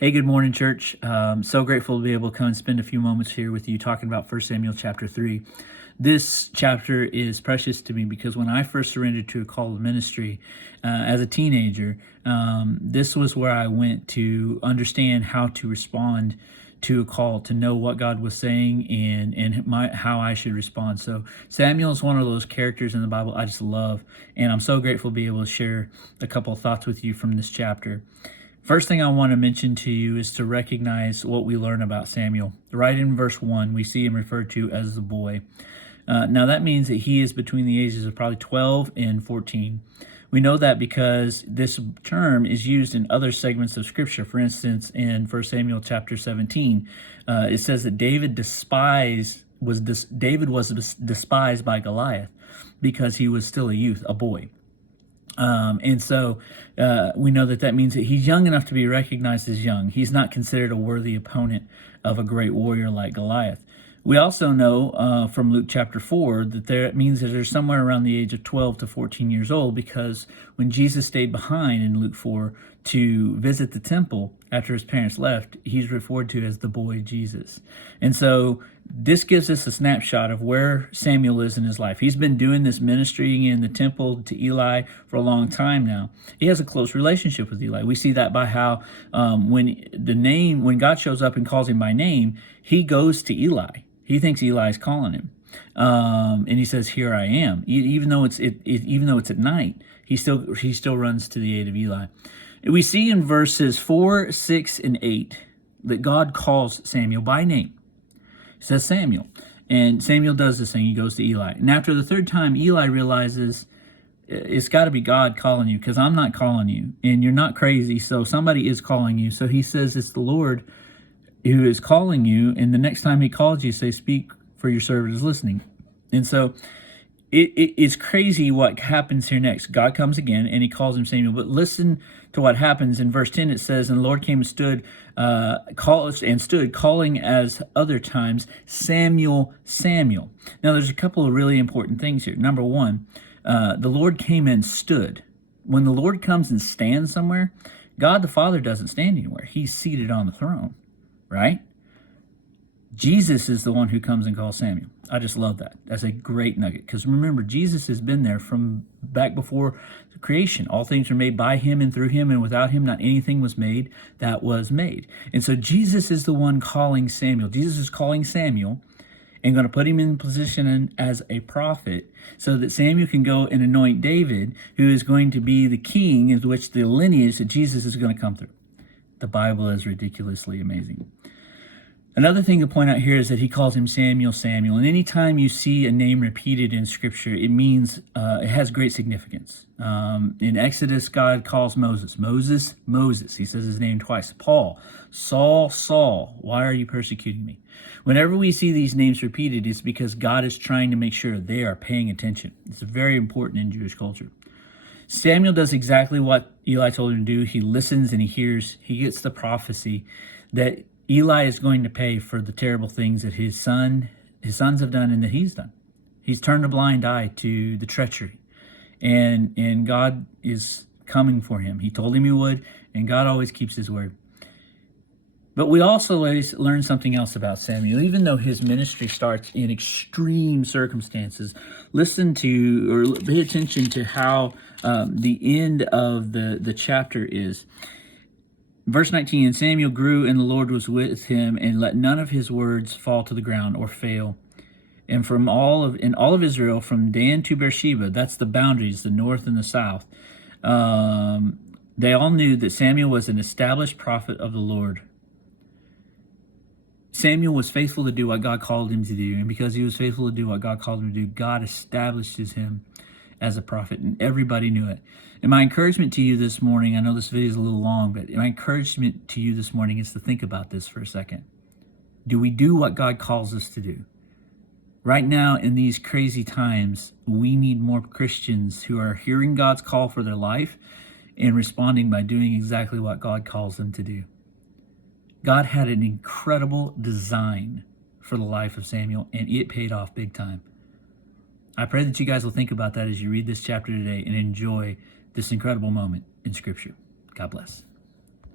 Hey, good morning, church. So grateful to be able to come and spend a few moments here with you talking about 1 Samuel chapter 3. This chapter is precious to me because when I first surrendered to a call to ministry as a teenager, this was where I went to understand how to respond to a call, to know what God was saying and how I should respond. So Samuel is one of those characters in the Bible I just love, and I'm so grateful to be able to share a couple of thoughts with you from this chapter. First thing I want to mention to you is to recognize what we learn about Samuel. Right in verse 1, we see him referred to as the boy. Now that means that he is between the ages of probably 12 and 14. We know that because this term is used in other segments of Scripture. For instance, in 1 Samuel chapter 17, it says that David was despised by Goliath because he was still a youth, a boy. And so we know that means that he's young enough to be recognized as young. He's not considered a worthy opponent of a great warrior like Goliath. We also know from Luke chapter 4 that it means that they're somewhere around the age of 12 to 14 years old, because when Jesus stayed behind in Luke 4 to visit the temple after his parents left, he's referred to as the boy Jesus. And so this gives us a snapshot of where Samuel is in his life. He's been doing this ministry in the temple to Eli for a long time now. He has a close relationship with Eli. We see that by how when God shows up and calls him by name, he goes to Eli. He thinks Eli is calling him, and he says, "Here I am." Even though it's at night, he still runs to the aid of Eli. We see in verses 4, 6, and 8 that God calls Samuel by name. He says Samuel, and Samuel does this thing. He goes to Eli, and after the third time, Eli realizes it's got to be God calling you, because I'm not calling you, and you're not crazy. So somebody is calling you. So he says it's the Lord who is calling you, and the next time he calls you, say, "Speak, for your servant is listening." And so it's crazy what happens here next. God comes again, and he calls him Samuel. But listen to what happens in verse 10. It says, "And the Lord came and stood, calling as other times, Samuel, Samuel." Now, there's a couple of really important things here. Number one, the Lord came and stood. When the Lord comes and stands somewhere, God the Father doesn't stand anywhere. He's seated on the throne. Right? Jesus is the one who comes and calls Samuel. I just love that. That's a great nugget. Because remember, Jesus has been there from back before creation. All things were made by him and through him, and without him not anything was made that was made. And so Jesus is the one calling Samuel. Jesus is calling Samuel and going to put him in position as a prophet so that Samuel can go and anoint David, who is going to be the king, in which the lineage that Jesus is going to come through. The Bible is ridiculously amazing. Another thing to point out here is that he calls him Samuel, Samuel. And anytime you see a name repeated in Scripture, it means it has great significance. In Exodus, God calls Moses, Moses, Moses. He says his name twice. Paul, Saul, Saul, why are you persecuting me? Whenever we see these names repeated, it's because God is trying to make sure they are paying attention. It's very important in Jewish culture. Samuel does exactly what Eli told him to do. He listens and he hears. He gets the prophecy that Eli is going to pay for the terrible things that his sons have done and that he's done. He's turned a blind eye to the treachery, and God is coming for him. He told him he would, and God always keeps his word. But we also learn something else about Samuel. Even though his ministry starts in extreme circumstances, listen to or pay attention to how the end of the chapter is. Verse 19, "And Samuel grew, and the Lord was with him, and let none of his words fall to the ground or fail. And in all of Israel, from Dan to Beersheba," that's the boundaries, the north and the south, "they all knew that Samuel was an established prophet of the Lord." Samuel was faithful to do what God called him to do, and because he was faithful to do what God called him to do, God establishes him as a prophet, and everybody knew it. And my encouragement to you this morning, I know this video is a little long, but my encouragement to you this morning is to think about this for a second. Do we do what God calls us to do? Right now, in these crazy times, we need more Christians who are hearing God's call for their life and responding by doing exactly what God calls them to do. God had an incredible design for the life of Samuel, and it paid off big time. I pray that you guys will think about that as you read this chapter today and enjoy this incredible moment in Scripture. God bless.